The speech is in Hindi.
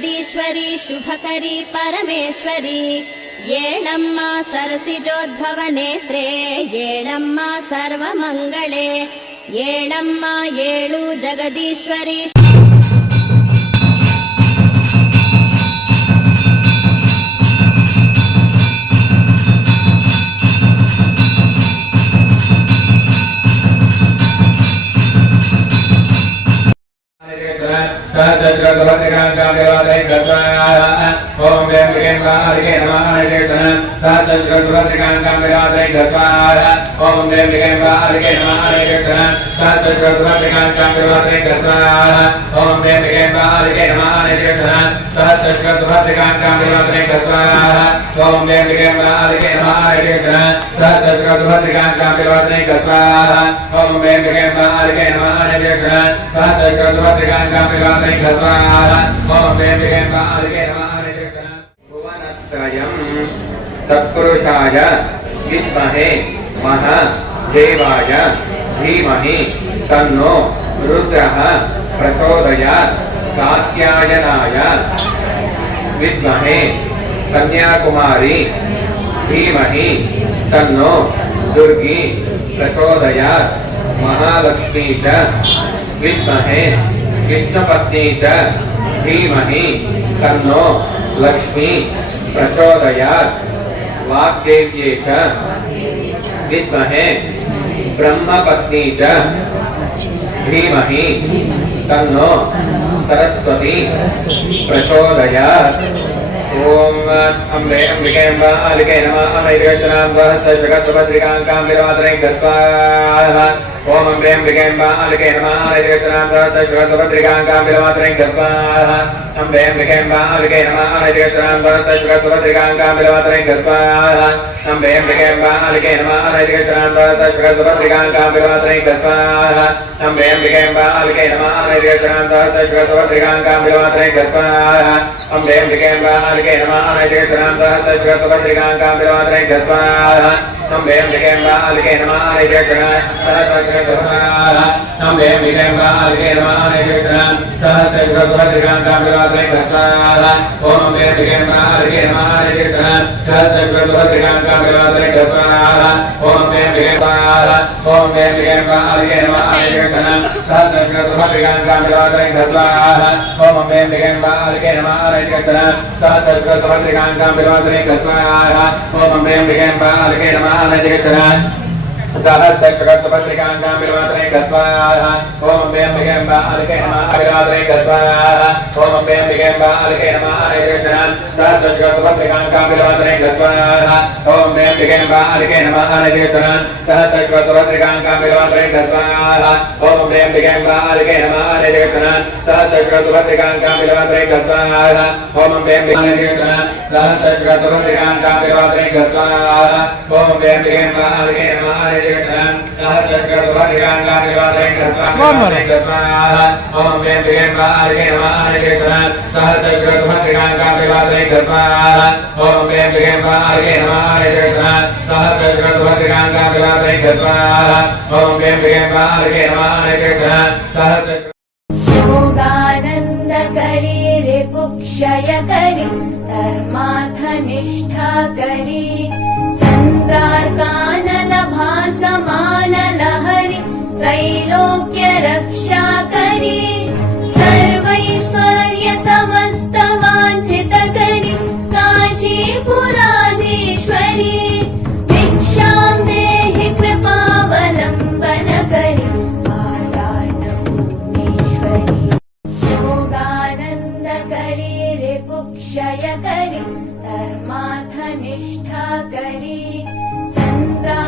जगदीश्वरी शुभकरी परमेश्वरी येळम्मा सरसिजोद्भव नेत्रे येळम्मा सर्वमङ्गले येळम्मा येळु जगदीश्वरी ओम वें वें वारिके नमः निरंतन सहस्रद्वन्द्रिकांकां विराजय गत्वार ओम वें वें वारिके नमः निरंतन सहस्रद्वन्द्रिकांकां विराजय गत्वार ओम वें वें वारिके नमः निरंतन सहस्रद्वन्द्रिकांकां विराजय गत्वार ओम वें वें वारिके नमः निरंतन सहस्रद्वन्द्रिकांकां विराजय गत्वार ओम वें वें वारिके नमः निरंतन सहस्रद्वन्द्रिकांकां विराजय गत्वार ओम वें वें वारिके नमः तत्पुरुषाय विद्महे महादेवाय धीमहि तन्नो रुद्रः प्रचोदयात् कात्यायनाय विद्महे कन्याकुमारी धीमहि तन्नो दुर्गी प्रचोदयात् महालक्ष्मी च विद्महे विष्णुपत्नी च धीमहि तन्नो लक्ष्मी प्रचोदयात् वाग्देव्ये च विद्महे ब्रह्मपत्नी च धीमहि तन्नो सरस्वती प्रचोदयात् ओम अम्बे अम्बिके अम्बालिके नमः अमृतचनां सहस्रजगत्सुभद्रिकांकां विराजय गत्वाः ओम अम्बे अम्बिके अम्बालिके नमः अमृतचनां सहस्रजगत्सुभद्रिकांकां विराजय गत्वाः अम्बे अम्बिके अम्बालिके नमः अमृतचनां सहस्रजगत्सुभद्रिकांकां विराजय गत्वाः अम्बे अम्बिके अम्बालिके नमः अमृतचनां सहस्रजगत्सुभद्रिकांकां विराजय गत्वाः अम्बे अम्बिके अम्बालिके नमः अमृतचनां सहस्रजगत्सुभद्रिकांकां विराजय गत्वाः अम्बे अम्बिके अम्बालिके नमः अमृतचनां सहस्रजगत्सुभद्रिकांकां विराजय गत्वाः अम्बे अम्बिके अम्बालिके नमः अमृतचनां सहस्रजगत्सुभद्रिकांकां अम्बे अम्बिके अम्बालिके नमः अमृतचनां सहस्रजगत्सुभद्रिकांकां विराजय गत्वाः ओम अम्बे अम्बिके अम्बालिके नमः अमृतचनां सहस्रजगत्सुभद्रिकांकां विराजय गत्वाः ओम अम्बे अम्बिके अम्बालिके नमः अमृतचनां सहस्रजगत्सुभद्रिकांकां विराजय गत्वाः ओम अम्बे अम्बिके अम्बालिके नमः अमृतचनां सहस्रजगत्सुभद्रिकांकां विराजय गत्वाः ओम अम्बे अम्बिके अम्बालिके नमः अमृतचनां सहस्रजगत्सुभद्रिकांकां विराजय गत्वाः ओम अम्बे अम्बिके अम्बालिके नमः विराजय गत्वाः ओम अम्बे अम्बिके अम्बालिके नमः अमृतचनां सहस्रजगत्सुभद्रिकांकां विराजय गत्वाः ओम अम्बे अम्बिके अम्बालिके नमः अमृतचनां सहस्रजगत्सुभद्रिकांकां विराजय गत्वाः ओम अम्बे अम्बिके अम्बालिके नमः अमृतचनां सहस्रजगत्सुभद्रिकांकां विराजय गत्वाः ओम अम्बे अम्बिके अमृतचनां सहस्रजगत्सुभद्रिकांकां विराजय गत्वाः ओम अम्बे अम्बिके अम्बालिके नमः सहस्रजगत्सुभद्रिकांकां विराजय गत्वाः ओम अम्बे अम्बिके अम्बालिके नमः अमृतचनां सहस्रजगत्सुभद्रिकांकां विराजय गत्वाः ओम अम्बे अम्बिके अम्बालिके नमः अमृतचनां सहस्रजगत्सुभद्रिकांकां विराजय गत्वाः ओम अम्बे अम्बिके अम्बालिके नमः अमृतचनां योगानंद करी रिपुक्षय करी धर्मार्थ निष्ठा करी चंद्रार्कानल भासमान लहरी त्रैलोक्य रक्षा करी सर्वैश्वर्य समस्त वांछित करी काशीपुराधीश्वरी भिक्षां देहि कृपावलंबन करी आराणपुरीश्वरी योगानंद करी रिपुक्षय करी धर्मार्थ निष्ठा करी चंद्रा